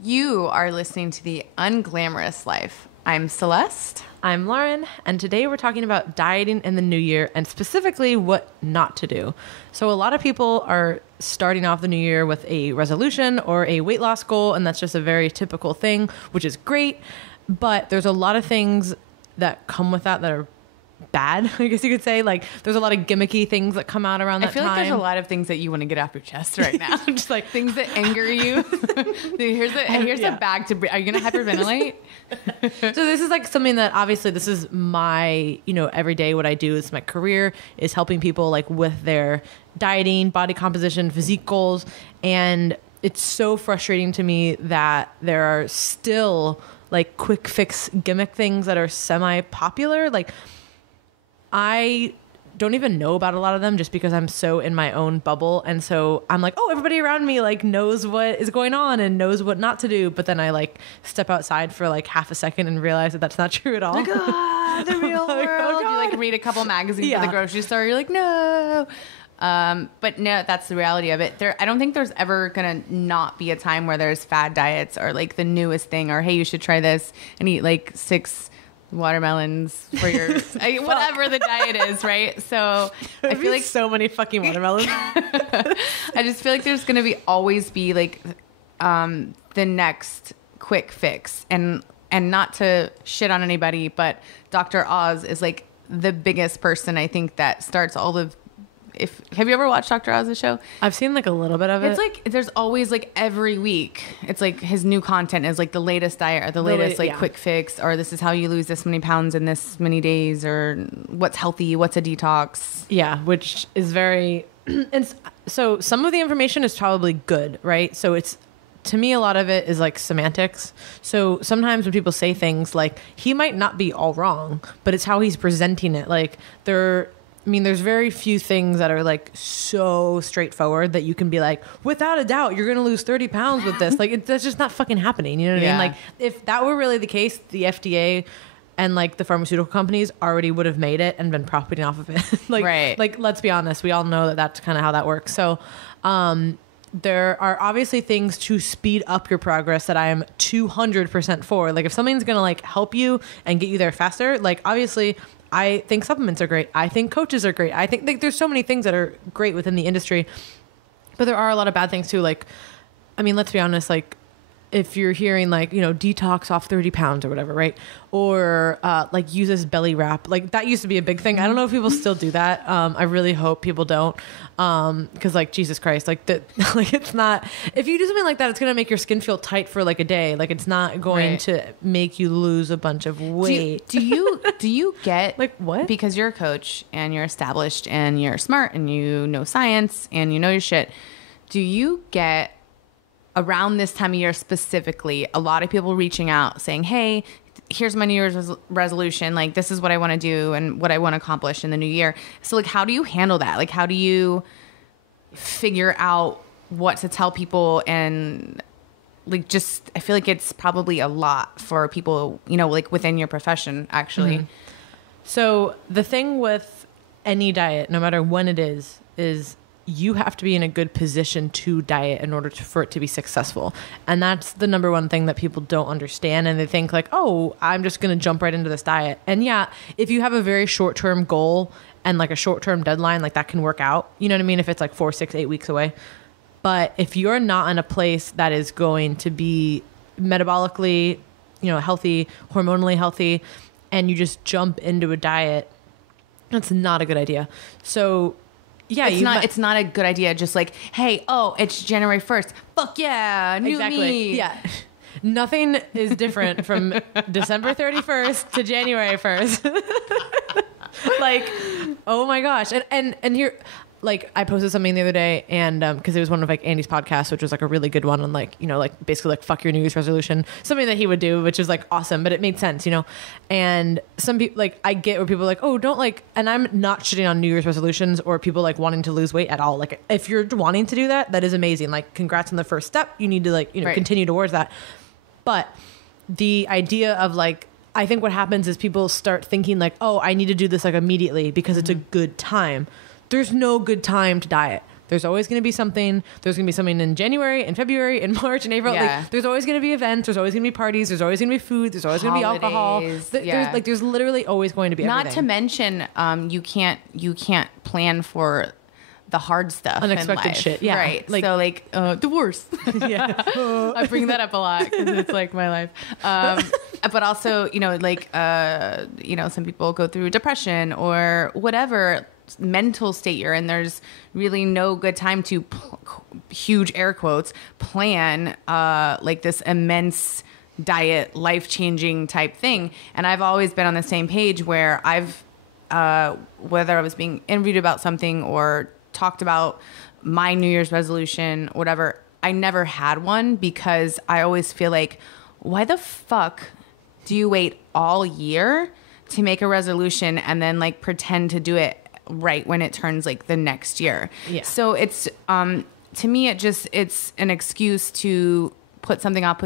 You are listening to the Unglamorous Life. I'm Celeste. I'm Laurin, and today we're talking about dieting in the new year and specifically what not to do. So a lot of people are starting off the new year with a resolution or a weight loss goal, and that's just a very typical thing, which is great. But there's a lot of things that come with that are bad, I guess you could say. Like, there's a lot of gimmicky things that come out around that time. I feel like there's a lot of things that you want to get off your chest right now. Just like things that anger you. Here's a bag to bring. Are you going to hyperventilate? So this is like something that obviously this is my, every day what I do is my career is helping people like with their dieting, body composition, physique goals. And it's so frustrating to me that there are still like quick fix gimmick things that are semi-popular. Like, I don't even know about a lot of them just because I'm so in my own bubble. And so I'm like, oh, everybody around me like knows what is going on and knows what not to do. But then I like step outside for like half a second and realize that that's not true at all. Like, the real world. Oh, you like read a couple magazines at the grocery store. You're like, no. But no, that's the reality of it. I don't think there's ever going to not be a time where there's fad diets or like the newest thing or, hey, you should try this and eat like 6 watermelons for your whatever the diet is, right? So I feel like so many fucking watermelons. I just feel like there's going to always be like the next quick fix, and not to shit on anybody, but Dr. Oz is like the biggest person I think that starts all of. Have you ever watched Dr. Oz's show? I've seen like a little bit of it. It's like there's always like every week. It's like his new content is like the latest diet or the latest quick fix, or this is how you lose this many pounds in this many days, or what's healthy, what's a detox. Yeah, which is very. And so some of the information is probably good, right? So it's, to me, a lot of it is like semantics. So sometimes when people say things like he might not be all wrong, but it's how he's presenting it. Like there's very few things that are like so straightforward that you can be like, without a doubt, you're going to lose 30 pounds with this. Like, that's just not fucking happening. You know what I mean? Like, if that were really the case, the FDA and like the pharmaceutical companies already would have made it and been profiting off of it. Like, let's be honest. We all know that that's kind of how that works. So, there are obviously things to speed up your progress that I am 200% for. Like, if something's going to like help you and get you there faster, like obviously I think supplements are great. I think coaches are great. I think like, there's so many things that are great within the industry, but there are a lot of bad things too. Like, I mean, let's be honest, like if you're hearing like, detox off 30 pounds or whatever, right? Or like use this belly wrap. Like that used to be a big thing. I don't know if people still do that. I really hope people don't. Cause like, Jesus Christ, like that, like it's not, if you do something like that, it's going to make your skin feel tight for like a day. Like it's not going to make you lose a bunch of weight. Do you get like what? Because you're a coach and you're established and you're smart and you know science and you know your shit. Do you get around this time of year specifically, a lot of people reaching out saying, hey, here's my New Year's resolution. Like, this is what I want to do and what I want to accomplish in the new year. So like, how do you handle that? Like, how do you figure out what to tell people? And like, just, I feel like it's probably a lot for people, like within your profession, actually. Mm-hmm. So the thing with any diet, no matter when it is you have to be in a good position to diet in order for it to be successful. And that's the number one thing that people don't understand. And they think like, oh, I'm just going to jump right into this diet. And yeah, if you have a very short-term goal and like a short-term deadline, like that can work out. You know what I mean? If it's like 4, 6, 8 weeks away. But if you're not in a place that is going to be metabolically, healthy, hormonally healthy, and you just jump into a diet, that's not a good idea. So yeah, it's not a good idea. Just like, hey, it's January 1st. Fuck yeah, new me. Yeah, nothing is different from December 31st to January 1st. Like, oh my gosh, and here, like I posted something the other day, and because it was one of like Andy's podcasts, which was like a really good one on like like basically like fuck your New Year's resolution, something that he would do, which is like awesome, but it made sense, And some people, like I get where people are like, oh, don't like, and I'm not shitting on New Year's resolutions or people like wanting to lose weight at all. Like if you're wanting to do that, that is amazing. Like congrats on the first step. You need to like right. continue towards that. But the idea of like, I think what happens is people start thinking like, oh, I need to do this like immediately because it's a good time. There's no good time to diet. there's always going to be something. There's going to be something in January, in February, in March, in April. Yeah. Like, there's always going to be events. There's always going to be parties. There's always going to be food. There's always going to be alcohol. There's literally always going to be everything. Not to mention, you can't plan for the hard stuff, unexpected shit. Yeah, right. So divorce. Yeah, I bring that up a lot because it's like my life. But also, some people go through depression or whatever mental state you're in. There's really no good time to huge air quotes plan like this immense diet, life-changing type thing. And I've always been on the same page where I've whether I was being interviewed about something or talked about my New Year's resolution, whatever, I never had one because I always feel like, why the fuck do you wait all year to make a resolution and then like pretend to do it right when it turns like the next year? Yeah. So it's to me it's an excuse to put something off,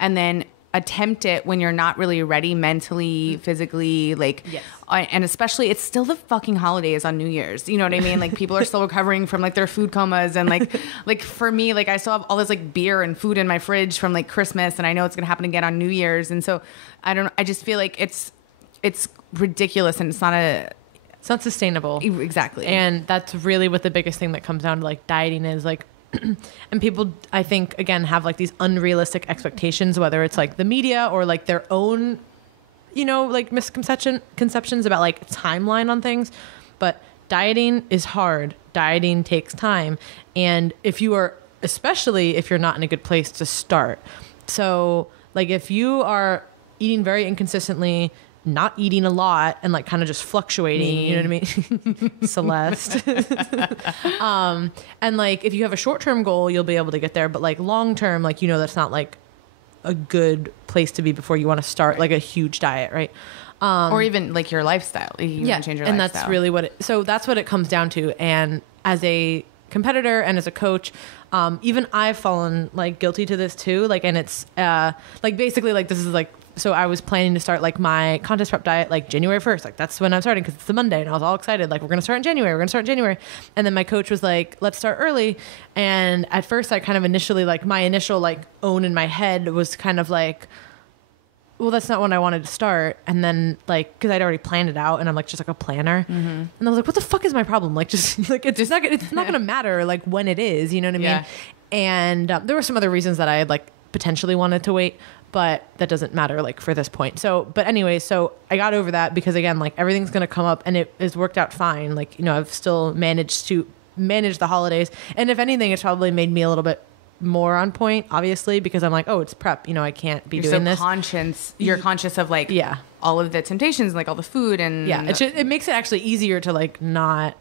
and then attempt it when you're not really ready mentally, physically, like, yes. And especially it's still the fucking holidays on New Year's. You know what I mean? Like people are still recovering from like their food comas and like for me, like I still have all this like beer and food in my fridge from like Christmas, and I know it's going to happen again on New Year's. And so I just feel like it's ridiculous and it's not sustainable. Exactly. And that's really what the biggest thing that comes down to like dieting is like, and people, I think, again, have like these unrealistic expectations, whether it's like the media or like their own, like conceptions about like timeline on things. But dieting is hard. Dieting takes time. And especially if you're not in a good place to start. So like if you are eating very inconsistently, not eating a lot and like kind of just fluctuating, you know what I mean? Celeste. And like if you have a short-term goal, you'll be able to get there, but like long-term, like that's not like a good place to be before you want to start like a huge diet, right? Or even like your lifestyle. You want to change your and lifestyle. That's really so that's what it comes down to. And as a competitor and as a coach, even I've fallen like guilty to this too. Like, and it's like basically like this is like, so I was planning to start like my contest prep diet like January 1st. Like that's when I'm starting because it's the Monday, and I was all excited. Like we're going to start in January. And then my coach was like, let's start early. And at first I kind of initially like my initial like own in my head was kind of like, well, that's not when I wanted to start. And then like, cause I'd already planned it out and I'm like, just like a planner. Mm-hmm. And I was like, what the fuck is my problem? Like just like, it's not going to matter like when it is, you know what I mean? Yeah. And there were some other reasons that I had like potentially wanted to wait, but that doesn't matter like for this point. So, but anyway, so I got over that because again, like everything's going to come up and it has worked out fine. Like, I've still managed to manage the holidays. And if anything, it's probably made me a little bit more on point, obviously, because I'm like, oh, it's prep. I can't be doing this. You're conscious of like all of the temptations, like all the food and it makes it actually easier to like not.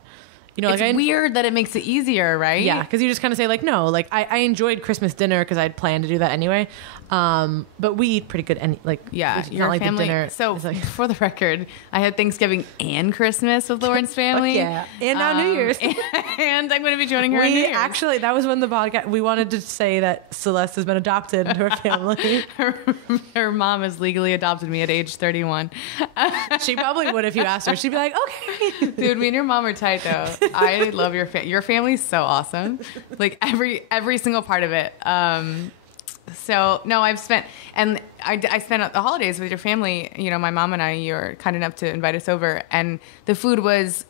It's weird that it makes it easier, right? Yeah, because you just kind of say like, no, like I enjoyed Christmas dinner because I'd planned to do that anyway. But we eat pretty good, and like it's your not like family. The dinner. So like, for the record, I had Thanksgiving and Christmas with Laurin's family. Yeah, and now New Year's, and I'm going to be joining her. We actually that was when the podcast. We wanted to say that Celeste has been adopted into her family. her mom has legally adopted me at age 31. She probably would if you asked her. She'd be like, okay, dude, me and your mom are tight though. I love your your family's so awesome, like every single part of it. So no, I've spent and I spent the holidays with your family. My mom and you were kind enough to invite us over, and the food was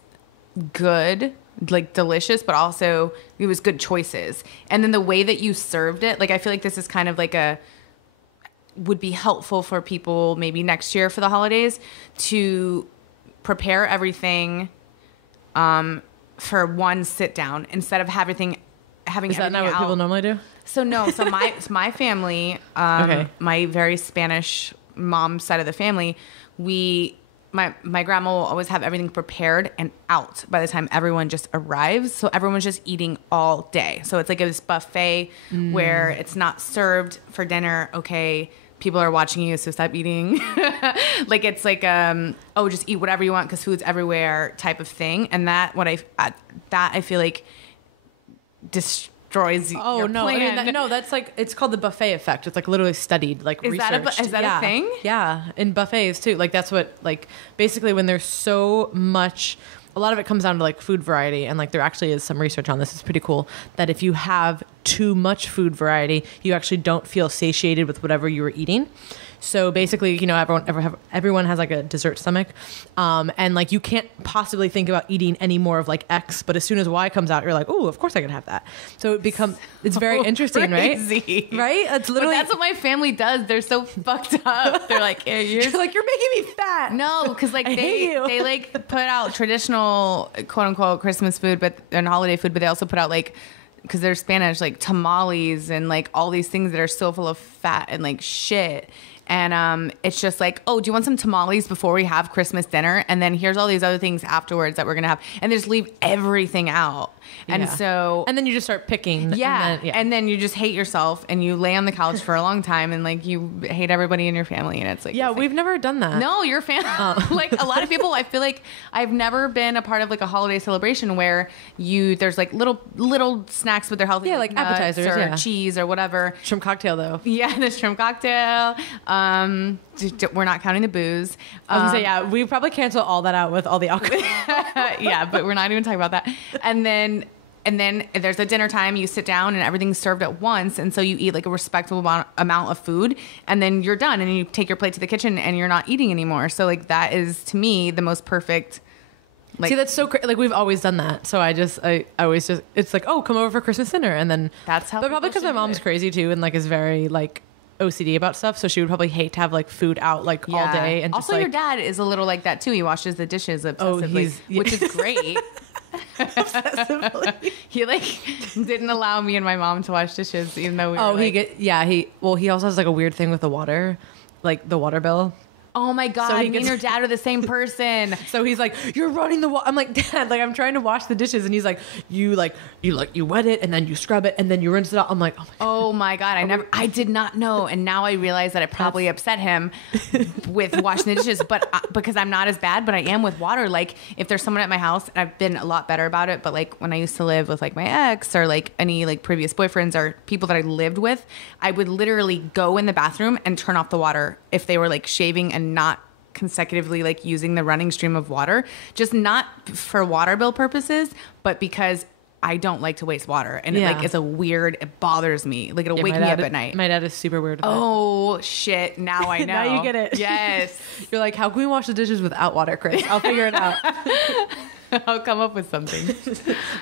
good, like delicious, but also it was good choices. And then the way that you served it, like I feel like this is kind of like would be helpful for people maybe next year for the holidays to prepare everything. For one sit down instead of having is that not what people normally do? So no, so my family, okay. My very Spanish mom side of the family, my grandma will always have everything prepared and out by the time everyone just arrives. So everyone's just eating all day. So it's like this buffet where it's not served for dinner. Okay. People are watching you, so stop eating. Like it's like, just eat whatever you want because food's everywhere type of thing. And that I feel like destroys your plan. That's like it's called the buffet effect. It's like literally studied, like researched. Is that a thing? Yeah, in buffets too. Like that's what like basically when there's so much. a lot of it comes down to like food variety, and like there actually is some research on this. It's pretty cool that if you have too much food variety, you actually don't feel satiated with whatever you were eating. So basically, you know, everyone has like a dessert stomach, and like you can't possibly think about eating any more of like X, but as soon as Y comes out, you're like, oh, of course I can have that. So it's very interesting, crazy. Right? It's literally, but that's what my family does. They're so fucked up. They're like, you're like, you're making me fat. No, because like they like put out traditional quote unquote Christmas food, and holiday food, but they also put out like, because they're Spanish, like tamales and like all these things that are so full of fat and like shit. And it's just like, oh, do you want some tamales before we have Christmas dinner? And then here's all these other things afterwards that we're going to have. And they just leave everything out. And and then you just start picking. And then you just hate yourself and you lay on the couch for a long time and like you hate everybody in your family. And it's like, we've never done that. No, your family. Like a lot of people, I feel like I've never been a part of like a holiday celebration where there's like little snacks with their healthy, like appetizers or cheese or whatever. Shrimp cocktail though. Yeah, the shrimp cocktail. We're not counting the booze. I was gonna say, we probably cancel all that out with all the alcohol. Yeah, but we're not even talking about that. And then there's a dinner time. You sit down and everything's served at once, and so you eat like a respectable amount of food, and then you're done, and you take your plate to the kitchen, and you're not eating anymore. So like that is to me the most perfect. Like, see, that's so like we've always done that. So I always just, it's like, oh, come over for Christmas dinner, and then that's how. But probably because my mom's crazy too, and like is very like OCD about stuff, so she would probably hate to have like food out like all day. And also, just, your dad is a little like that too. He washes the dishes obsessively, which is great. He like didn't allow me and my mom to wash dishes, even though we were he also has like a weird thing with the water, like the water bill. Oh my God, me and your dad are the same person. So he's like, you're running the water. I'm like, Dad, like I'm trying to wash the dishes. And he's like, you wet it and then you scrub it and then you rinse it out. I'm like, oh my God, I did not know. And now I realize that it probably upset him with washing the dishes, but because I'm not as bad, but I am with water. Like if there's someone at my house, and I've been a lot better about it. But like when I used to live with like my ex or like any like previous boyfriends or people that I lived with, I would literally go in the bathroom and turn off the water if they were like shaving and not consecutively like using the running stream of water, just not for water bill purposes, but because I don't like to waste water, and it like is it bothers me, like it'll wake me up at night. My dad is super weird with that. Shit, now I know. Now you get it. Yes. You're like, how can we wash the dishes without water, Chris? I'll figure it out. I'll come up with something.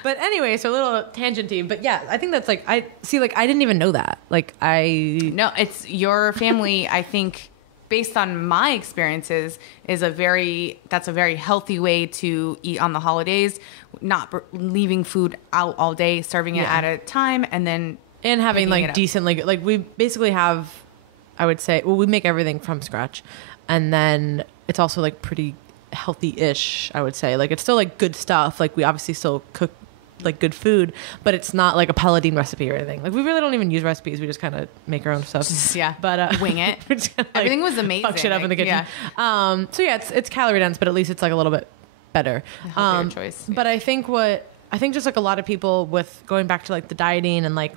But anyway, so a little tangent team. But yeah, I think that's like, I didn't even know that. Like No, it's your family, I think, based on my experiences, that's a very healthy way to eat on the holidays, not leaving food out all day, serving it at a time, and having like decently good, like we basically have, I would say, well, we make everything from scratch, and then it's also like pretty healthy-ish, I would say. Like it's still like good stuff. Like we obviously still cook like good food, but it's not like a Paladin recipe or anything. Like we really don't even use recipes. We just kind of make our own stuff. But wing it. Everything was amazing. Fuck shit up in the kitchen. Yeah. So yeah, it's calorie dense, but at least it's like a little bit better. Choice. But I think just like a lot of people with going back to like the dieting and like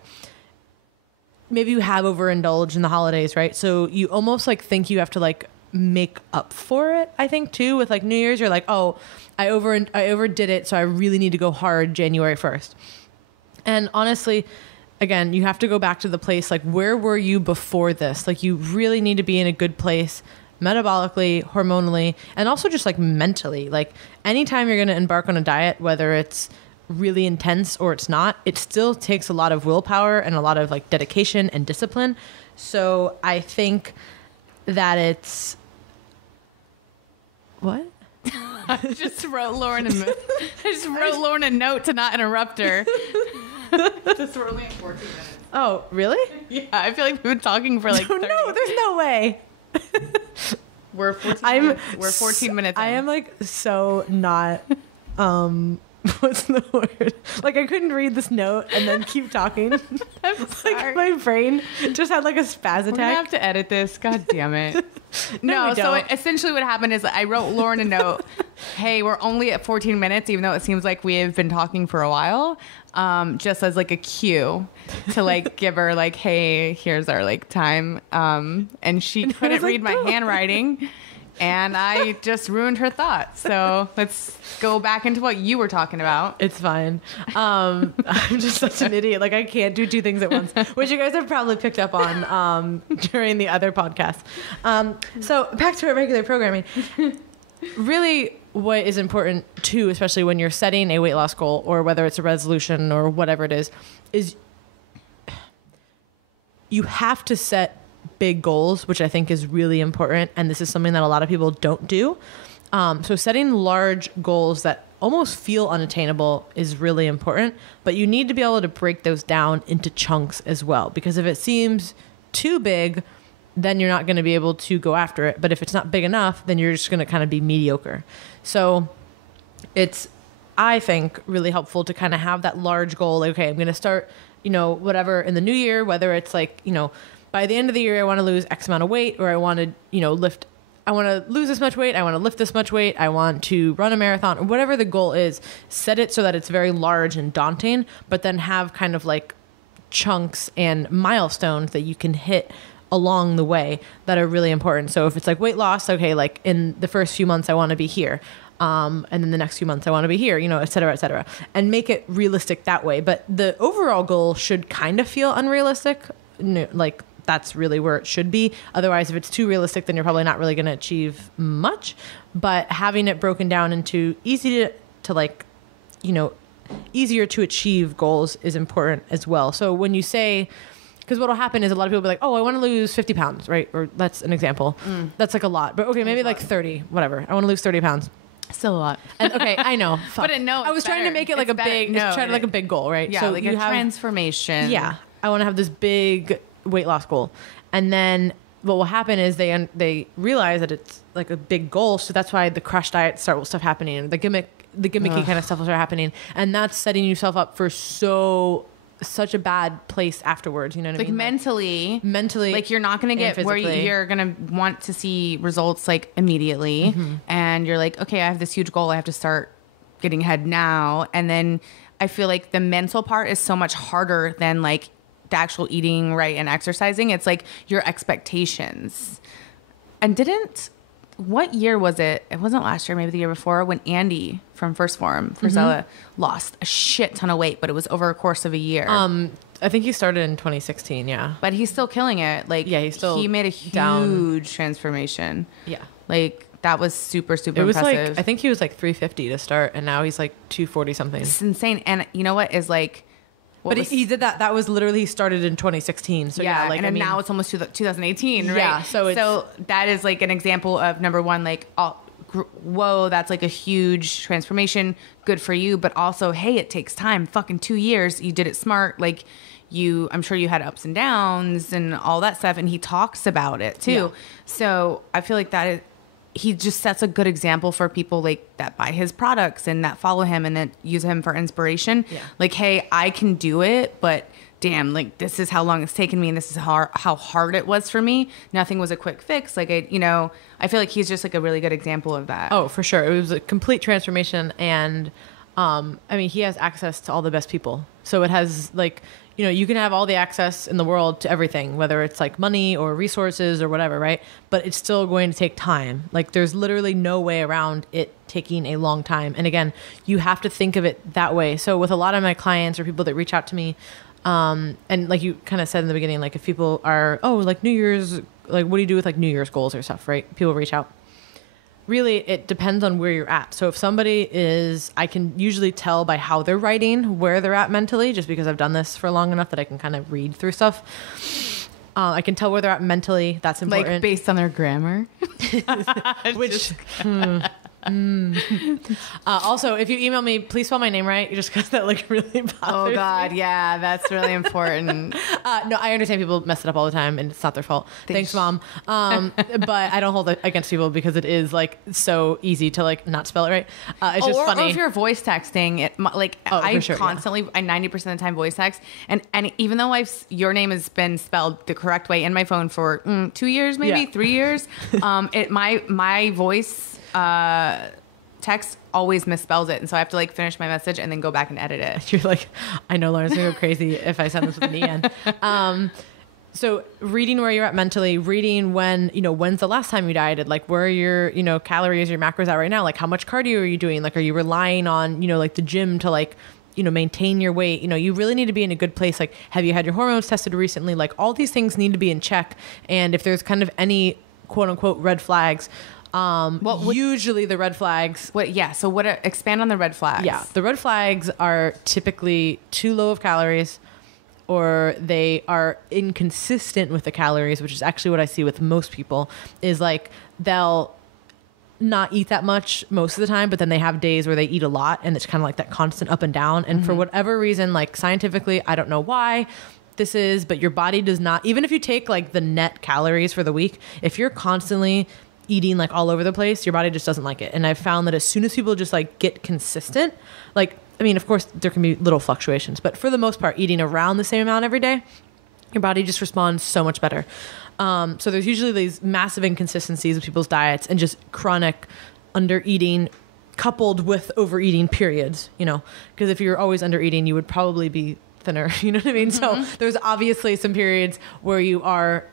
maybe you have overindulged in the holidays, right? So you almost like think you have to like make up for it. I think too with like New Year's, you're like, oh, I overdid it, so I really need to go hard January 1st. And honestly, again, you have to go back to the place, like where were you before this? Like you really need to be in a good place metabolically, hormonally, and also just like mentally. Like anytime you're going to embark on a diet, whether it's really intense or it's not, it still takes a lot of willpower and a lot of like dedication and discipline. So I think that it's what? I just wrote Laurin a note to not interrupt her. Just we're only at 14 minutes. Oh, really? Yeah, I feel like we've been talking for like 30 No, there's no way. We're 14 minutes in. I am like so not what's the word? Like I couldn't read this note and then keep talking. I'm sorry. Like my brain just had like a spaz attack. We're gonna have to edit this. God damn it. No, so essentially what happened is I wrote Laurin a note. Hey, we're only at 14 minutes, even though it seems like we have been talking for a while. Just as like a cue to like give her like, hey, here's our like time. And she couldn't read my handwriting. and I just ruined her thought. So let's go back into what you were talking about. It's fine. I'm just such an idiot. Like I can't do two things at once, which you guys have probably picked up on during the other podcast. So back to our regular programming. Really, what is important too, especially when you're setting a weight loss goal or whether it's a resolution or whatever it is you have to set big goals, which I think is really important. And this is something that a lot of people don't do. So setting large goals that almost feel unattainable is really important, but you need to be able to break those down into chunks as well. Because if it seems too big, then you're not going to be able to go after it. But if it's not big enough, then you're just going to kind of be mediocre. So it's, I think, really helpful to kind of have that large goal. Like, okay, I'm going to start, whatever in the new year, whether it's like, by the end of the year, I want to lose X amount of weight, or I want to, I want to lose this much weight. I want to lift this much weight. I want to run a marathon, or whatever the goal is. Set it so that it's very large and daunting, but then have kind of like chunks and milestones that you can hit along the way that are really important. So if it's like weight loss, okay, like in the first few months, I want to be here. And then the next few months I want to be here, et cetera, and make it realistic that way. But the overall goal should kind of feel unrealistic. Like that's really where it should be. Otherwise, if it's too realistic, then you're probably not really going to achieve much. But having it broken down into easier to achieve goals is important as well. So when you say, because what will happen is a lot of people will be like, oh, I want to lose 50 pounds, right? Or that's an example. That's like a lot. But okay, maybe like 30, whatever. I want to lose 30 pounds. Still a lot. And okay, I know. But no, I was trying to make it like a big, like a big goal, right? Yeah, so like a transformation. Yeah. I want to have this big weight loss goal. And then what will happen is they realize that it's like a big goal. So that's why the crash diet stuff happening. The gimmicky kind of stuff will start happening. And that's setting yourself up for such a bad place afterwards. You know what I mean? Mentally, like you're not going to get where you're going to want to see results like immediately. Mm-hmm. And you're like, okay, I have this huge goal. I have to start getting ahead now. And then I feel like the mental part is so much harder than like the actual eating right and exercising. It's like your expectations. And what year was it? It wasn't last year, maybe the year before, when Andy from First Form, Frisella, lost a shit ton of weight, but it was over a course of a year. I think he started in 2016, yeah. But he's still killing it. Like, yeah, he made a huge transformation. Yeah. Like, that was super, super impressive. Like, I think he was like 350 to start, and now he's like 240 something. It's insane. And you know what is like... he did that. That was literally, he started in 2016. So yeah, like, and now it's almost 2018, right? Yeah. So that is like an example of number one, like, whoa, that's like a huge transformation. Good for you. But also, hey, it takes time. Fucking 2 years. You did it smart. Like I'm sure you had ups and downs and all that stuff. And he talks about it too. Yeah. So I feel like he just sets a good example for people like that buy his products and that follow him and that use him for inspiration. Yeah. Like, hey, I can do it, but damn, like this is how long it's taken me and this is how hard it was for me. Nothing was a quick fix. Like I feel like he's just like a really good example of that. Oh, for sure. It was a complete transformation. And he has access to all the best people. So it has like, you can have all the access in the world to everything, whether it's like money or resources or whatever, right? But it's still going to take time. Like there's literally no way around it taking a long time. And again, you have to think of it that way. So with a lot of my clients or people that reach out to me, and like you kind of said in the beginning, like if people are, like New Year's, like what do you do with like New Year's goals or stuff, right? People reach out. Really, it depends on where you're at. So if somebody I can usually tell by how they're writing where they're at mentally, just because I've done this for long enough that I can kind of read through stuff. I can tell where they're at mentally. That's important. Like based on their grammar? Which... Also, if you email me, please spell my name right, just because that like really bothers me. Yeah, that's really important. No, I understand people mess it up all the time, and it's not their fault. Thanks, Mom. But I don't hold it against people because it is like so easy to like not spell it right. It's just funny. Or if you're voice texting, I constantly, I 90% of the time voice text, and even though your name has been spelled the correct way in my phone for 2 years, maybe 3 years, my voice text always misspells it, and so I have to like finish my message and then go back and edit it. You're like, I know Lauren's gonna go crazy if I send this with an EN. So reading where you're at mentally, reading when, when's the last time you dieted? Like, where are your, calories, your macros at right now? Like, how much cardio are you doing? Like, are you relying on, like the gym to like, maintain your weight? You really need to be in a good place. Like, have you had your hormones tested recently? Like, all these things need to be in check. And if there's kind of any quote unquote red flags, usually the red flags. Expand on the red flags. Yeah. The red flags are typically too low of calories, or they are inconsistent with the calories, which is actually what I see with most people, is like they'll not eat that much most of the time, but then they have days where they eat a lot, and it's kind of like that constant up and down. And for whatever reason, like scientifically, I don't know why this is, but your body does not, even if you take like the net calories for the week, if you're constantly eating like all over the place, your body just doesn't like it. And I've found that as soon as people just like get consistent, like, I mean, of course there can be little fluctuations, but for the most part, eating around the same amount every day, your body just responds so much better. So there's usually these massive inconsistencies with people's diets and just chronic under eating coupled with overeating periods, because if you're always under eating, you would probably be thinner. You know what I mean? So there's obviously some periods where you are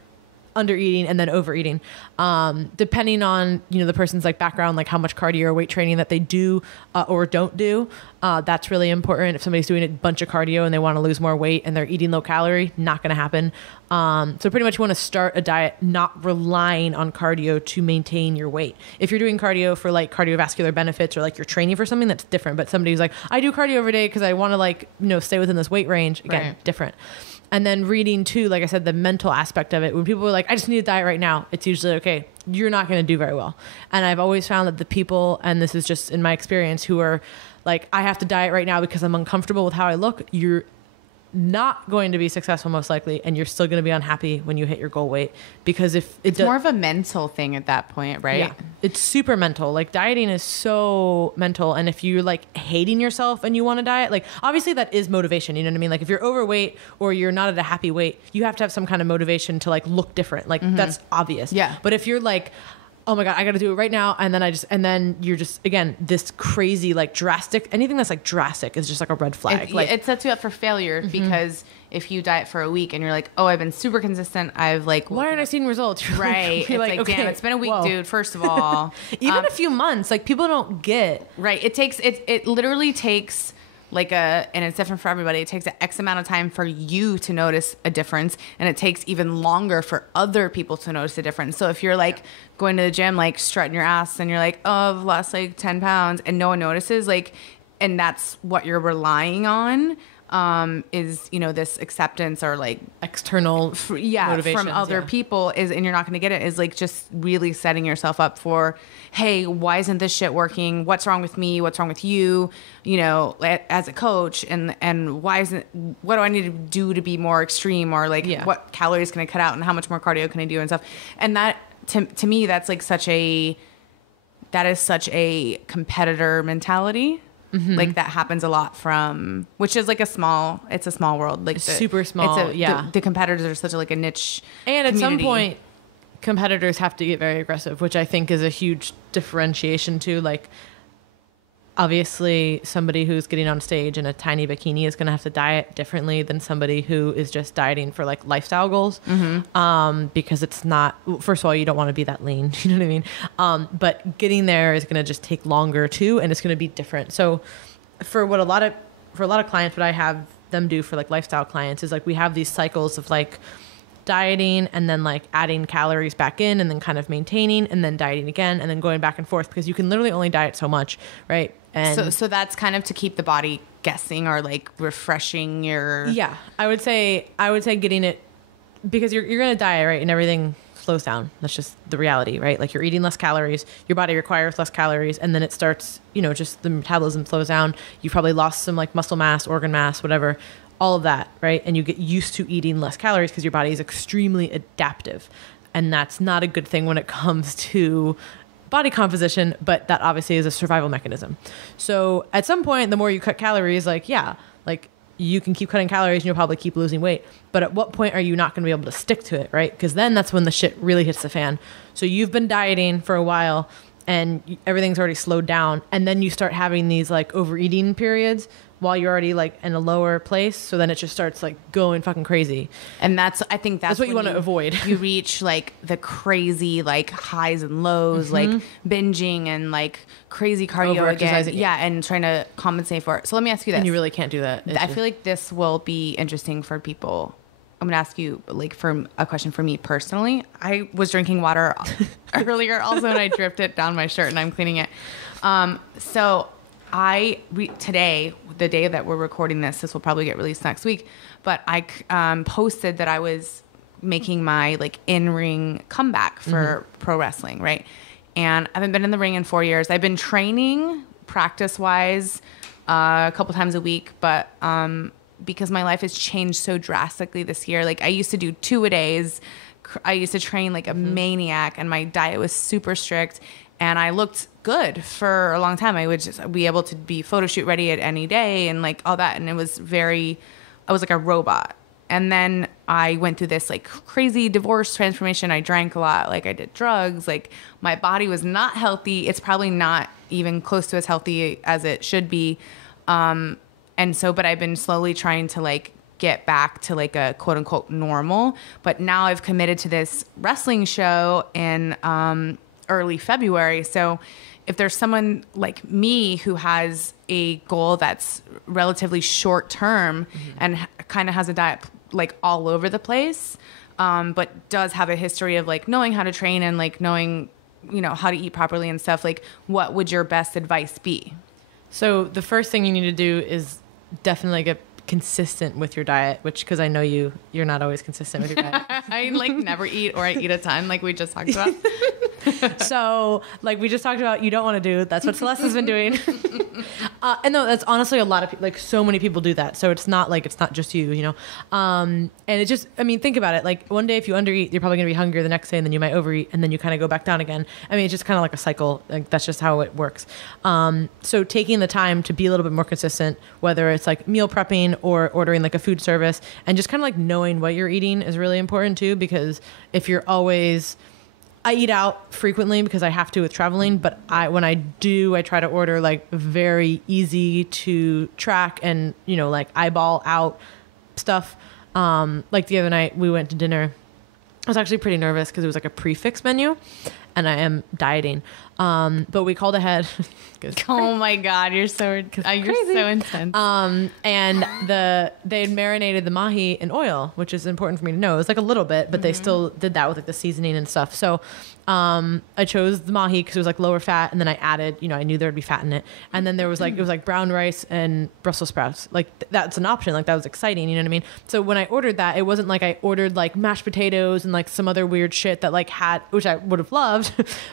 under eating and then overeating, depending on, the person's like background, like how much cardio or weight training that they do or don't do. That's really important. If somebody's doing a bunch of cardio and they want to lose more weight and they're eating low calorie, not going to happen. So pretty much you want to start a diet not relying on cardio to maintain your weight. If you're doing cardio for like cardiovascular benefits or like you're training for something, that's different. But somebody who's like, I do cardio every day because I want to like, stay within this weight range, again, different. And then reading too, like I said, the mental aspect of it. When people are like, I just need a diet right now, it's usually, okay, you're not going to do very well. And I've always found that the people, and this is just in my experience, who are like, I have to diet right now because I'm uncomfortable with how I look, you're not going to be successful most likely, and you're still going to be unhappy when you hit your goal weight, because if it's more of a mental thing at that point, right? Yeah, it's super mental. Like dieting is so mental, and if you're like hating yourself and you want to diet, like obviously that is motivation, you know what I mean? Like if you're overweight or you're not at a happy weight, you have to have some kind of motivation to like look different. Like that's obvious. Yeah. But if you're like, oh my God, I got to do it right now. And then you're just, again, this crazy, like drastic, anything that's like drastic is just like a red flag. It sets you up for failure because if you diet for a week and you're like, oh, I've been super consistent. I've like, why aren't I seeing results? Right. You're like, okay, damn, it's been a week, dude, first of all. Even a few months, like people don't get. Right. It literally takes and it's different for everybody. It takes an X amount of time for you to notice a difference, and it takes even longer for other people to notice a difference. So if you're like going to the gym, like strutting your ass, and you're like, oh, I've lost like 10 pounds, and no one notices, like, and that's what you're relying on, is, this acceptance or like external from other people and you're not going to get it, is like just really setting yourself up for, hey, why isn't this shit working? What's wrong with me? What's wrong with you? As a coach, and what do I need to do to be more extreme, or like what calories can I cut out and how much more cardio can I do and stuff. And that to me, that's like such a competitor mentality. Like that happens a lot which is like it's a small world, like super small. The competitors are such a niche. And at community. some point, competitors have to get very aggressive, which I think is a huge differentiation too. Like obviously somebody who's getting on stage in a tiny bikini is going to have to diet differently than somebody who is just dieting for like lifestyle goals. Because it's not, first of all, you don't want to be that lean, you know what I mean? But getting there is going to just take longer too, and it's going to be different. So for a lot of clients, what I have them do for like lifestyle clients is like, we have these cycles of like dieting and then like adding calories back in and then kind of maintaining and then dieting again and then going back and forth, because you can literally only diet so much, right? And so that's kind of to keep the body guessing or like refreshing your... Yeah, I would say getting it, because you're going to diet, right? And everything slows down. That's just the reality, right? Like you're eating less calories, your body requires less calories, and then it starts, just the metabolism slows down. You probably lost some like muscle mass, organ mass, whatever, all of that, right? And you get used to eating less calories because your body is extremely adaptive. And that's not a good thing when it comes to body composition, but that obviously is a survival mechanism. So at some point, the more you cut calories, like you can keep cutting calories and you'll probably keep losing weight. But at what point are you not going to be able to stick to it, right? Because then that's when the shit really hits the fan. So you've been dieting for a while and everything's already slowed down, and then you start having these like overeating periods. while you're already like in a lower place. So then it just starts like going fucking crazy. And I think that's what you want to avoid. You reach like the crazy like highs and lows, like binging and like crazy cardio again. Yeah. And trying to compensate for it. So let me ask you this. And you really can't do that. I feel like this will be interesting for people. I'm going to ask you like for a question for me personally. I was drinking water earlier also, and I dripped it down my shirt and I'm cleaning it. So today, the day that we're recording this will probably get released next week, but I posted that I was making my like in-ring comeback for pro wrestling, right? And I haven't been in the ring in 4 years. I've been training practice-wise a couple times a week, but because my life has changed so drastically this year, like I used to do 2-a-days. I used to train like a maniac, and my diet was super strict. And I looked good for a long time. I would just be able to be photo shoot ready at any day and like all that. And I was like a robot. And then I went through this like crazy divorce transformation. I drank a lot. Like I did drugs. Like my body was not healthy. It's probably not even close to as healthy as it should be. But I've been slowly trying to like get back to like a quote unquote normal. But now I've committed to this wrestling show in, early February. So if there's someone like me who has a goal that's relatively short term and kind of has a diet like all over the place, but does have a history of like knowing how to train and like knowing, how to eat properly and stuff, like what would your best advice be? So the first thing you need to do is definitely get consistent with your diet, which, because I know you're not always consistent with your diet. I like never eat, or I eat a ton like we just talked about. So like we just talked about, you don't want to do. That's what Celeste has been doing. And no, that's honestly a lot of people, like so many people do that. So it's not just you, and it just, I mean, think about it. Like one day if you undereat, you're probably gonna be hungrier the next day, and then you might overeat, and then you kind of go back down again. I mean, it's just kind of like a cycle. Like that's just how it works. So taking the time to be a little bit more consistent, whether it's like meal prepping or ordering like a food service, and just kind of like knowing what you're eating is really important too, because if you're always, I eat out frequently because I have to with traveling, but when I do, I try to order like very easy to track and, like eyeball out stuff. Like the other night we went to dinner. I was actually pretty nervous because it was like a prefix menu, and I am dieting. But we called ahead. Oh my God, you're so intense. And they had marinated the mahi in oil, which is important for me to know. It was like a little bit, but they still did that with like the seasoning and stuff. So I chose the mahi because it was like lower fat, and then I added, I knew there would be fat in it. And then there was like, it was like brown rice and Brussels sprouts. Like that's an option. Like that was exciting. You know what I mean? So when I ordered that, it wasn't like I ordered like mashed potatoes and like some other weird shit that like which I would have loved,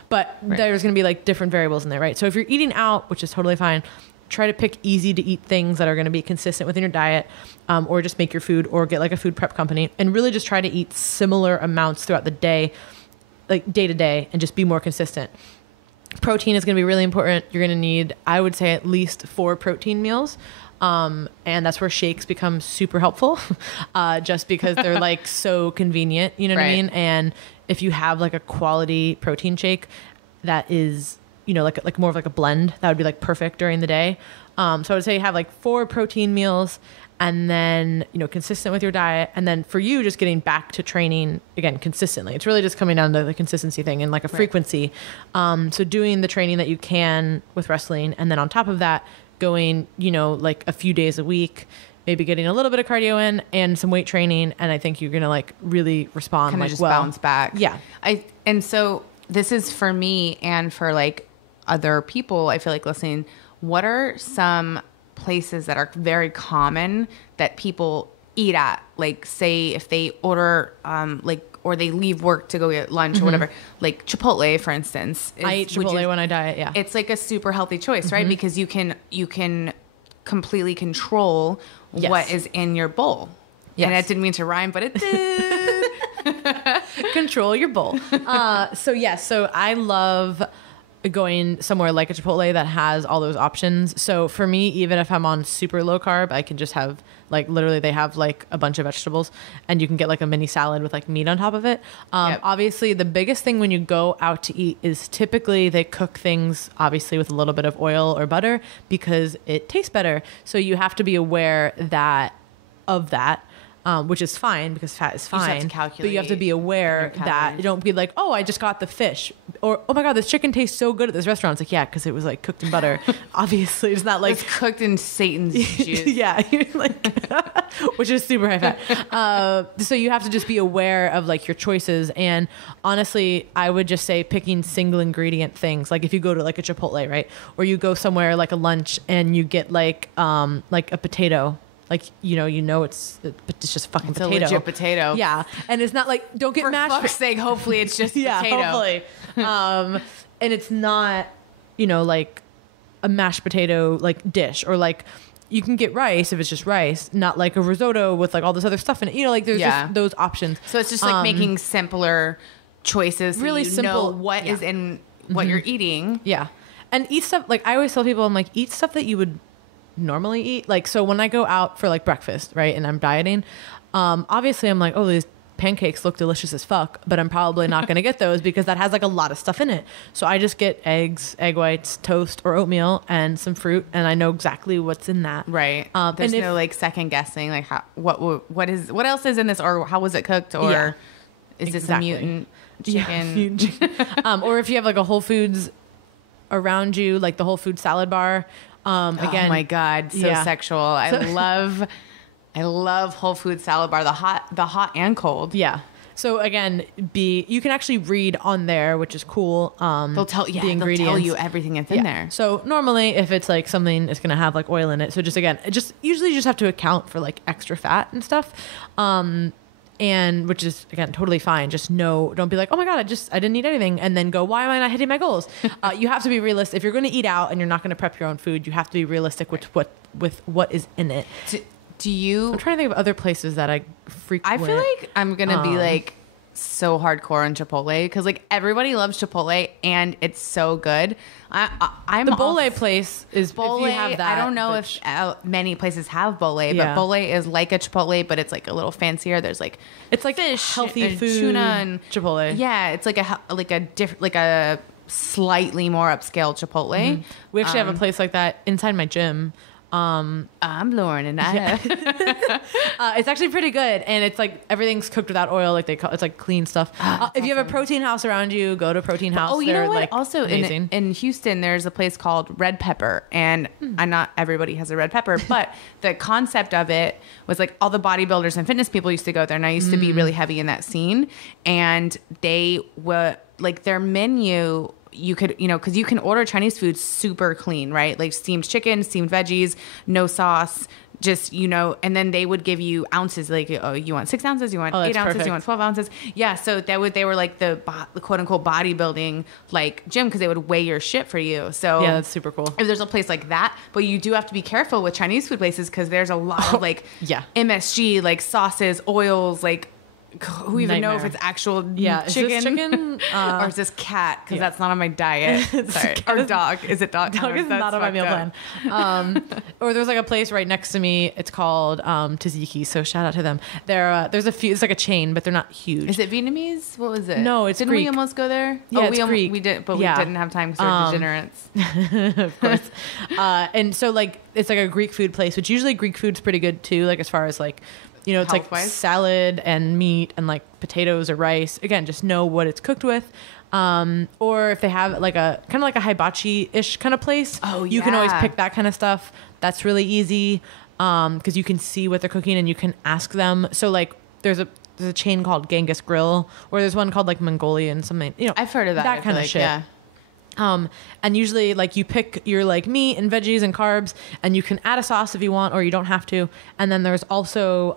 but there's going to be like different variables in there, right? So if you're eating out, which is totally fine, try to pick easy to eat things that are going to be consistent within your diet, or just make your food, or get like a food prep company, and really just try to eat similar amounts throughout the day, like day to day, and just be more consistent. Protein is going to be really important. You're going to need, I would say, at least 4 protein meals. And that's where shakes become super helpful, just because they're like so convenient, you know what I mean? And if you have like a quality protein shake that is, like more of like a blend, that would be like perfect during the day. So I would say have like 4 protein meals, and then, consistent with your diet. And then for you, just getting back to training again, consistently. It's really just coming down to the consistency thing and like a frequency. So doing the training that you can with wrestling. And then on top of that, going, like a few days a week, maybe getting a little bit of cardio in and some weight training. And I think you're going to like really respond, kind of like, just bounce back. Yeah. And so this is for me and for like other people, I feel like listening. What are some places that are very common that people eat at? Like say if they order, or they leave work to go get lunch or whatever, like Chipotle, for instance. I eat Chipotle when I diet. Yeah. It's like a super healthy choice, right? Because you can completely control what is in your bowl. Yes. And I didn't mean to rhyme, but it did. Control your bowl. So I love going somewhere like a Chipotle that has all those options. So for me, even if I'm on super low carb, I can just have like literally they have like a bunch of vegetables and you can get like a mini salad with like meat on top of it. Obviously the biggest thing when you go out to eat is typically they cook things obviously with a little bit of oil or butter because it tastes better. So you have to be aware of that. Which is fine because fat is fine, but you have to be aware that you don't be like, oh, I just got the fish, or oh my god, this chicken tastes so good at this restaurant. It's like, yeah, because it was like cooked in butter. Obviously, it's not like it's cooked in Satan's juice. Yeah, like, which is super high fat. So you have to just be aware of like your choices. And honestly, I would just say picking single ingredient things. Like if you go to like a Chipotle, right, or you go somewhere like a lunch and you get like a potato. Like, it's just fucking it's potato. A legit potato. Yeah. And it's not like, don't get For mashed. For fuck's sake, hopefully it's just yeah, potato. Hopefully. And it's not, like a mashed potato, like dish or like you can get rice if it's just rice, not like a risotto with like all this other stuff in it. Like there's just those options. So it's just like making simpler choices. So really simple. Know what is in what you're eating. Yeah. And eat stuff. Like I always tell people, I'm like, eat stuff that you would normally eat. Like, so when I go out for like breakfast, right, and I'm dieting, obviously I'm like, oh, these pancakes look delicious as fuck, but I'm probably not going to get those because that has like a lot of stuff in it. So I just get eggs, egg whites, toast or oatmeal and some fruit, and I know exactly what's in that. Right. There's no like second guessing, like what else is in this, or how was it cooked, or is this a mutant chicken? Yeah, or if you have like a Whole Foods around you, like the Whole Foods salad bar. Again, oh my god, so sexual. I love Whole Foods salad bar, the hot and cold. Yeah. So again, you can actually read on there, which is cool. They'll tell the ingredients. They'll tell you everything that's in there. So normally, if it's like something, it's gonna have like oil in it. So just usually you just have to account for like extra fat and stuff. And which is again totally fine. Just don't be like, oh my god, I didn't eat anything, and then go, why am I not hitting my goals? You have to be realistic. If you're going to eat out and you're not going to prep your own food, you have to be realistic with what is in it. Do you? I'm trying to think of other places that I frequent. I feel like I'm gonna be like so hardcore on Chipotle because like everybody loves Chipotle and it's so good. I'm the Bole place is Bole. If you have that, I don't know if many places have Bole, but Bole is like a Chipotle, but it's like a little fancier. There's like it's like fish, healthy and food, tuna, and Chipotle. Yeah, it's like a slightly more upscale Chipotle. Mm-hmm. We actually have a place like that inside my gym. I'm Lauren, and it's actually pretty good, and it's like everything's cooked without oil. Like it's like clean stuff. If you have a protein house around you, go to Protein House. Oh, you know what? Like, also in Houston, there's a place called Red Pepper, and not everybody has a red pepper, but the concept of it was like all the bodybuilders and fitness people used to go there, and I used to be really heavy in that scene, and they were like their menu. You could, because you can order Chinese food super clean, right? Like steamed chicken, steamed veggies, no sauce, just, and then they would give you ounces. Like, oh, you want 6 ounces? You want 8 ounces? Perfect. You want 12 ounces? Yeah. So they were like the quote unquote bodybuilding like gym because they would weigh your shit for you. So yeah, that's super cool. If there's a place like that, but you do have to be careful with Chinese food places because there's a lot of like MSG, like sauces, oils, like who even know if it's actual chicken? Is this chicken? Or is this cat? Because that's not on my diet. Sorry. Or dog. Is it dog? Dog is not on my meal plan. Or there's like a place right next to me. It's called Tzatziki. So shout out to them. There's a few. It's like a chain, but they're not huge. Is it Vietnamese? What was it? No, it's Didn't Greek. we almost go there? Yeah, it's Greek. We did, but we didn't have time because we're degenerates. Of course. And so like it's like a Greek food place, which usually Greek food's pretty good too. Like as far as like. It's like salad and meat and like potatoes or rice. Again, just know what it's cooked with. Or if they have like a kind of like a hibachi-ish kind of place, you can always pick that kind of stuff. That's really easy because you can see what they're cooking and you can ask them. So like there's a chain called Genghis Grill, or there's one called like Mongolian something. I've heard of that. That kind of shit. Yeah. And usually like you pick your like meat and veggies and carbs and you can add a sauce if you want, or you don't have to. And then there's also,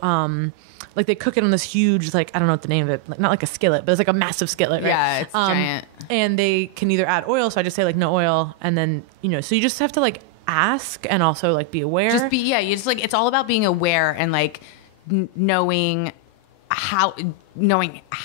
like they cook it on this huge, like, I don't know what the name of it, like, not like a skillet, but it's like a massive skillet, right? Yeah, it's giant. And they can either add oil. So I just say like no oil. And then, so you just have to like ask and also like be aware. You just like, it's all about being aware and like knowing how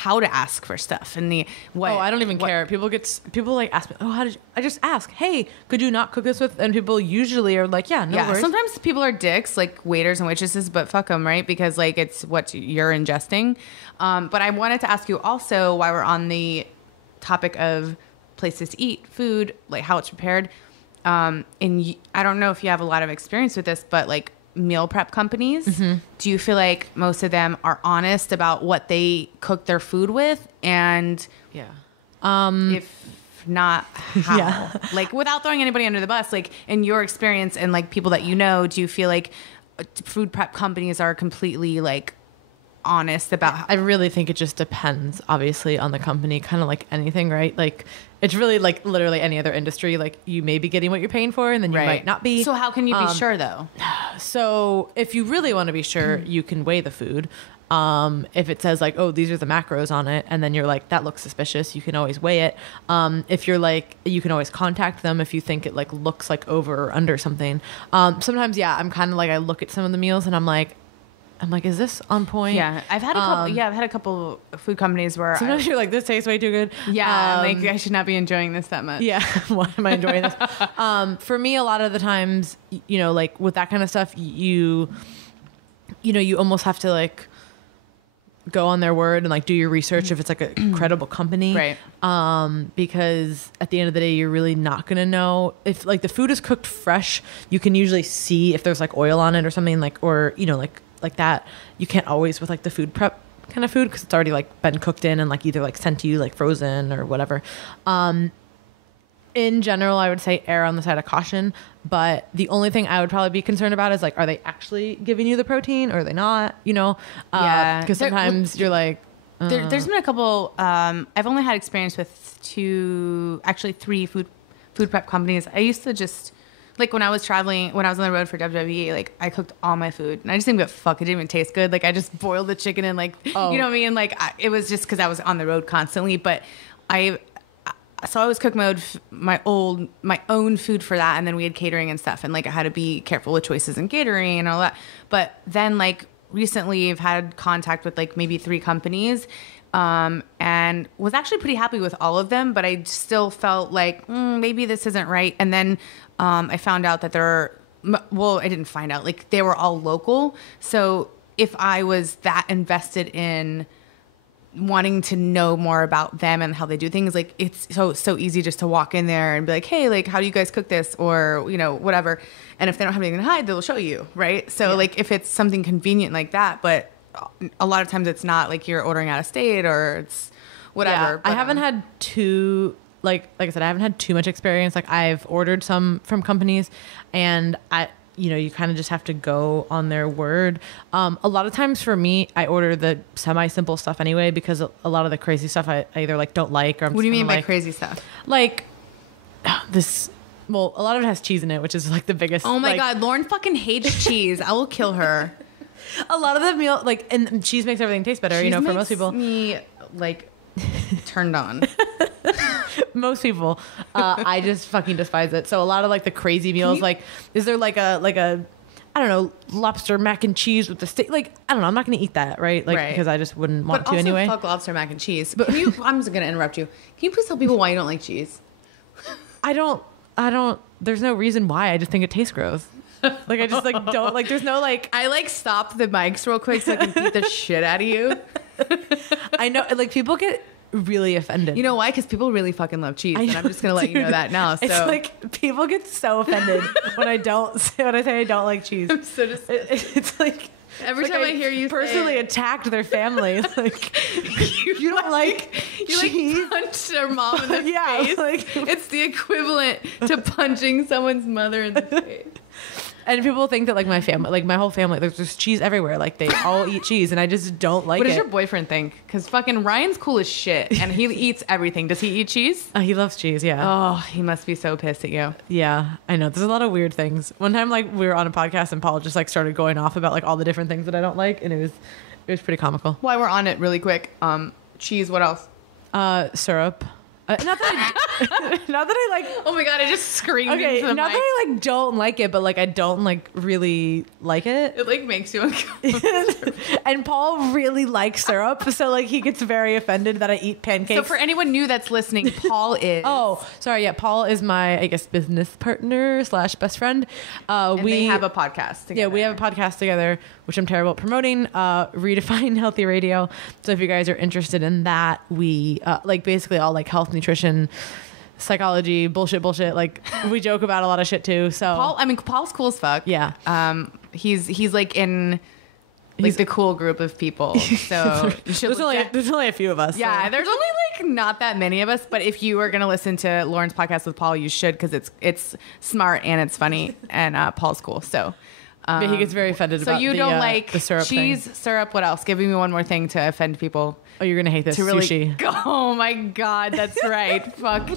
how to ask for stuff and the what. Oh, I don't even care. People like ask me, oh, how did you, I just ask, hey, could you not cook this with? And people usually are like, yeah, no worries. Sometimes people are dicks, like waiters and waitresses, but fuck them, right? Because like it's what you're ingesting. But I wanted to ask you also, while we're on the topic of places to eat, food, like how it's prepared. And I don't know if you have a lot of experience with this, but like meal prep companies, do you feel like most of them are honest about what they cook their food with? And if not, how? Yeah. Like without throwing anybody under the bus, like in your experience and like people that you know, do you feel like food prep companies are completely like honest about I really think it just depends, obviously, on the company, kind of like anything, right? Like it's really like literally any other industry. Like you may be getting what you're paying for, and then you might not be. So how can you be sure though? So if you really want to be sure, you can weigh the food. If it says like, oh, these are the macros on it, and then you're like, that looks suspicious, you can always weigh it. If you're like, you can always contact them if you think it like looks like over or under something. Sometimes, I'm kind of like, I look at some of the meals and I'm like, is this on point? Yeah, I've had a couple. I've had a couple food companies where sometimes you're like, this tastes way too good. Yeah, like I should not be enjoying this that much. Yeah, why am I enjoying this? For me, a lot of the times, like with that kind of stuff, you almost have to like go on their word and like do your research if it's like a credible company, right? Because at the end of the day, you're really not gonna know if like the food is cooked fresh. You can usually see if there's like oil on it or something, like, or like that. You can't always with like the food prep kind of food because it's already like been cooked in and like either like sent to you like frozen or whatever. In general, I would say err on the side of caution, but the only thing I would probably be concerned about is like, are they actually giving you the protein or are they not? Because sometimes you're like, there's been a couple. I've only had experience with three food prep companies. I used to just like when I was traveling, when I was on the road for WWE, like I cooked all my food and I just didn't give a fuck. It didn't even taste good. Like I just boiled the chicken and like, you know what I mean? Like it was just because I was on the road constantly, but so I always cook my own food for that, and then we had catering and stuff, and like I had to be careful with choices in catering and all that. But then like recently, I've had contact with like maybe 3 companies, and was actually pretty happy with all of them. But I still felt like maybe this isn't right. And then I found out that I didn't find out, like they were all local. So if I was that invested in wanting to know more about them and how they do things, like it's so easy just to walk in there and be like, hey, like how do you guys cook this, or whatever. And if they don't have anything to hide, they'll show you, right? So like if it's something convenient like that, but a lot of times it's not, like you're ordering out of state or it's whatever. But, I haven't had too like I said, I haven't had too much experience. Like I've ordered some from companies, and you kind of just have to go on their word. A lot of times for me, I order the semi-simple stuff anyway, because a lot of the crazy stuff I either like don't like, or I'm what do you mean by like, crazy stuff? Like this. Well, a lot of it has cheese in it, which is like the biggest. Oh my like, God, Lauren fucking hates cheese. I will kill her. A lot of the meal, like, and cheese makes everything taste better. Cheese for most people. Me like turned on. Most people, I just fucking despise it. So a lot of like the crazy meals, like, is there like a I don't know, lobster mac and cheese with the steak? Like, I don't know. I'm not going to eat that, right? Like, because I just wouldn't want to anyway. Fuck lobster mac and cheese. But I'm just going to interrupt you. Can you please tell people why you don't like cheese? I don't. There's no reason why. I just think it tastes gross. Like I just like don't like. There's no like. I like stop the mics real quick so I can beat the shit out of you. I know, like people get really offended. You know why? Because people really fucking love cheese, and I'm just gonna let you know that now. So it's like people get so offended when I say I don't like cheese. I'm so just. It's like every time I hear you personally attacked their family. Like you don't like cheese? Like punched their mom in the face. Like it's the equivalent to punching someone's mother in the face. And people think that like my family, like my whole family, there's just cheese everywhere. Like they all eat cheese, and I just don't like it. What does your boyfriend think? Because fucking Ryan's cool as shit, and he eats everything. Does he eat cheese? He loves cheese. Yeah. Oh, he must be so pissed at you. Yeah, I know. There's a lot of weird things. One time, like we were on a podcast, and Paul just like started going off about like all the different things that I don't like, and it was pretty comical. While we're on it, really quick, cheese. What else? Syrup. Not that I like. Oh my God, I just screamed Okay, into the not mic. that I like don't like it, but like I don't like really like it. It like makes you uncomfortable. And Paul really likes syrup, so like he gets very offended that I eat pancakes. So for anyone new that's listening, Paul is. Oh, sorry. Yeah, Paul is my, I guess, business partner / best friend. And they have a podcast together. Yeah, we have a podcast together, which I'm terrible at promoting. Redefine Healthy Radio. So if you guys are interested in that, we like basically all like health, nutrition, psychology, bullshit. Like we joke about a lot of shit too. So Paul's cool as fuck. Yeah. He's like in like the cool group of people. So you should there's only a few of us. Yeah, so. there's only like not that many of us, but if you are gonna listen to Lauren's podcast with Paul, you should, because it's smart and it's funny, and Paul's cool. So But he gets very offended about so you don't like the syrup cheese, thing. syrup. What else? Give me one more thing to offend people. Oh, you're gonna hate this. To really Sushi. Oh my God, that's right. Fuck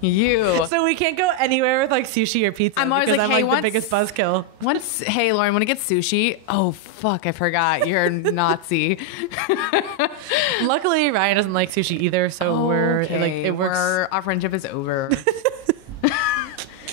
you. So we can't go anywhere with like sushi or pizza. I'm always because like, I'm hey, like the biggest buzzkill. Hey, Lauren, want to get sushi? Oh, fuck, I forgot. You're a Nazi. Luckily, Ryan doesn't like sushi either, so it works. Our friendship is over.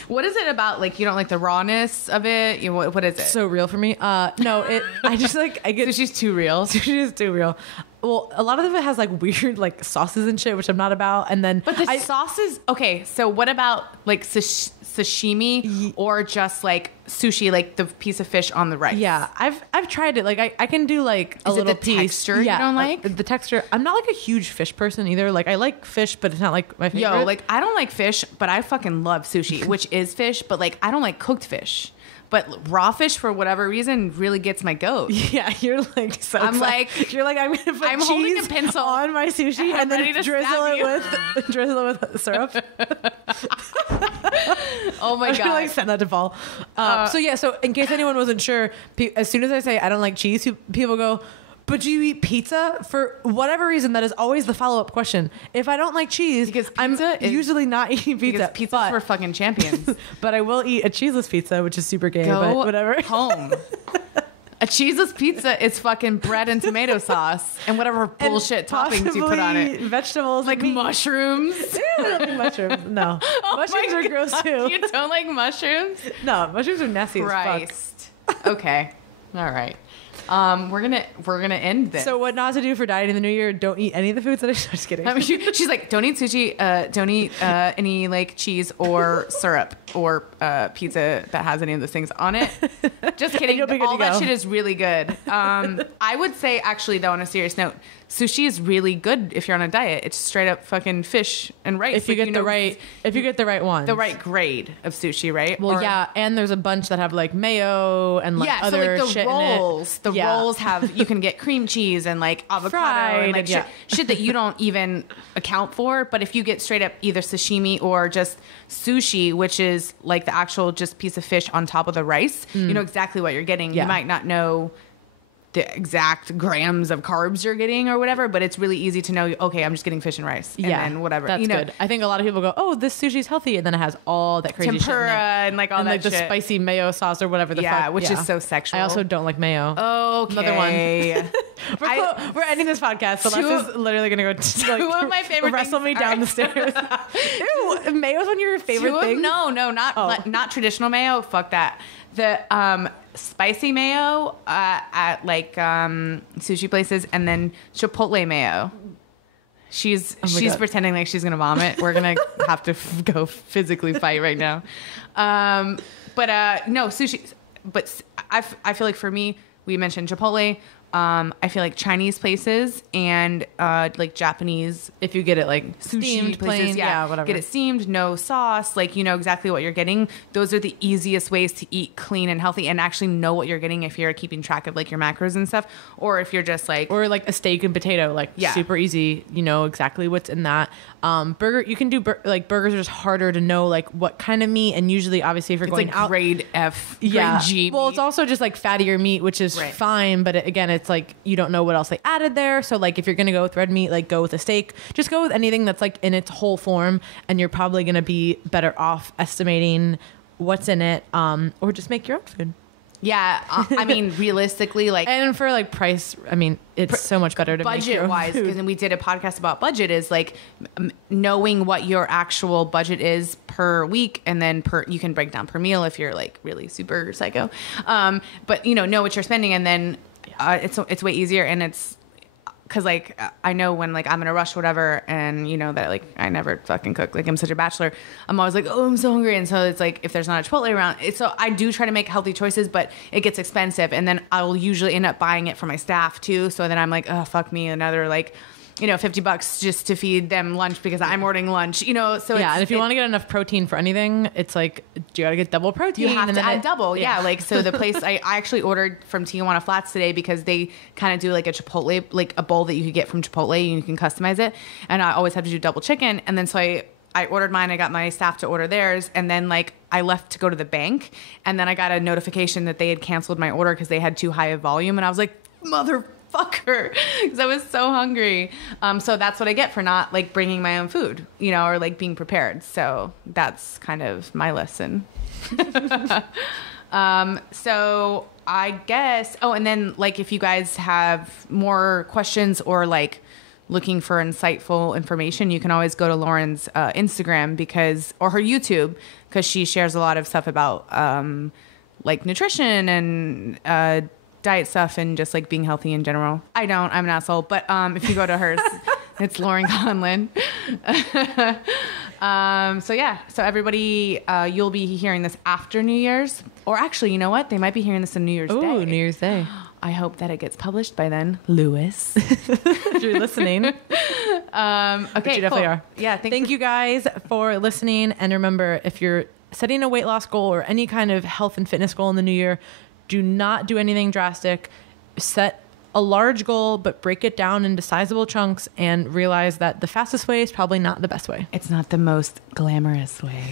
What is it about? Like, you don't like the rawness of it? What is it? So real for me. No, I just like, I get Sushi's too real. sushi is too real. Well, a lot of it has like weird like sauces and shit, which I'm not about. And then But the sauces, okay, so what about like sashimi or just like sushi, like the piece of fish on the rice? Yeah, I've tried it. Like I can do like a Is it little the piece. texture you don't like? The texture. I'm not like a huge fish person either. Like I like fish, but it's not like my favorite. Yo, like I don't like fish, but I fucking love sushi, which is fish, but like I don't like cooked fish. But raw fish, for whatever reason, really gets my goat. Yeah, you're like so. I'm excited. like, you're like I'm gonna put I'm holding cheese a pencil on my sushi and ready then to stab you. drizzle it with syrup. Oh my I'm gonna God. like send that to Paul. So yeah, so in case anyone wasn't sure, as soon as I say I don't like cheese, people go, but do you eat pizza? For whatever reason, that is always the follow-up question. If I don't like cheese, Because I'm usually not eating pizza. Because pizza's for fucking champions. But I will eat a cheeseless pizza, which is super gay, Go but whatever. home. A cheeseless pizza is fucking bread and tomato sauce and whatever bullshit toppings you put on it. Vegetables Like meat. mushrooms. Ew, I don't like mushrooms. No. Oh Mushrooms my are gross God, too. You don't like mushrooms? No, mushrooms are nasty as fuck. Christ. Okay. All right. We're gonna end this. So what not to do for dieting in the new year? Don't eat any of the foods that I'm just kidding. I mean, she's like, don't eat sushi, don't eat any like cheese or syrup or pizza that has any of those things on it. Just kidding. you'll be good All to that go. shit is really good. I would say, actually, though, on a serious note, sushi is really good if you're on a diet. It's straight up fucking fish and rice. if you get the right one, the right grade of sushi, right? Well, Or- yeah, and there's a bunch that have like mayo and like yeah, other so like the shit rolls, in it. the rolls have, you can get cream cheese and like avocado Fried and like and yeah. shit that you don't even account for. But if you get straight up either sashimi or just sushi, which is like the actual just piece of fish on top of the rice, you know exactly what you're getting. Yeah. You might not know the exact grams of carbs you're getting or whatever, but it's really easy to know, okay, I'm just getting fish and rice and then whatever. That's good. I think a lot of people go, oh, this sushi's healthy, and then it has all that crazy Tempura shit in it. and like all and that like the shit. spicy mayo sauce or whatever the Yeah, fuck. which is so sexual. I also don't like mayo. Okay. Another one. We're ending this podcast. So Two Celeste's literally gonna go two of my favorite wrestle things me down are- the stairs. Ew, mayo's one of your favorite things. No, not traditional mayo. Fuck that. The spicy mayo at like sushi places, and then chipotle mayo. She's God. pretending like she's gonna vomit. We're gonna have to go physically fight right now. But no sushi. But I feel like for me, we mentioned Chipotle. I feel like Chinese places and like Japanese, if you get it like sushi Steamed, places, plain, yeah, whatever. Get it steamed, no sauce, like you know exactly what you're getting. Those are the easiest ways to eat clean and healthy and actually know what you're getting if you're keeping track of like your macros and stuff, or if you're just like Or like a steak and potato, like super easy. You know exactly what's in that. Burger, you can do like burgers are just harder to know like what kind of meat, and usually obviously if you're it's going like out, grade F, grade yeah. G. Well, meat. it's also just like fattier meat, which is Right. fine, but again, it's like you don't know what else they added there. So like if you're gonna go with red meat, like go with a steak. Just go with anything that's like in its whole form, and you're probably gonna be better off estimating what's in it, or just make your own food. Yeah. I mean, realistically, like, And for like price, I mean, it's so much better to make your budget own wise, food. because we did a podcast about budget, is like knowing what your actual budget is per week, and then you can break down per meal if you're like really super psycho. But know what you're spending, and then it's way easier, and it's because like I know when like I'm in a rush or whatever, and that like I never fucking cook, like I'm such a bachelor, I'm always like, oh, I'm so hungry, and so it's like if there's not a Chipotle around, so I do try to make healthy choices, but it gets expensive, and then I will usually end up buying it for my staff too, so then I'm like, oh fuck me, another like $50 just to feed them lunch because I'm ordering lunch, so Yeah, and if you want to get enough protein for anything, it's like you gotta get double protein. You have and to then add double. Yeah. Like, so the place I actually ordered from Tijuana Flats today because they kind of do like a Chipotle, like a bowl that you could get from Chipotle and you can customize it. And I always have to do double chicken. And then so I ordered mine. I got my staff to order theirs. And then like I left to go to the bank. And then I got a notification that they had canceled my order because they had too high a volume. And I was like, motherfucker, because I was so hungry. So that's what I get for not like bringing my own food, or like being prepared. So that's kind of my lesson. So I guess, and then like if you guys have more questions or like looking for insightful information, you can always go to Laurin's Instagram or her YouTube, because she shares a lot of stuff about like nutrition and diet stuff and just like being healthy in general. I'm an asshole, but if you go to hers, it's Laurin Conlin. So everybody, you'll be hearing this after New Year's, or actually, you know what? They might be hearing this on New Year's Day. Oh, New Year's Day. I hope that it gets published by then, Lewis. If you're listening. Okay, but you definitely cool. are. Yeah, thank you guys for listening. And remember, if you're setting a weight loss goal or any kind of health and fitness goal in the new year, do not do anything drastic. Set a large goal, but break it down into sizable chunks and realize that the fastest way is probably not the best way. It's not the most glamorous way.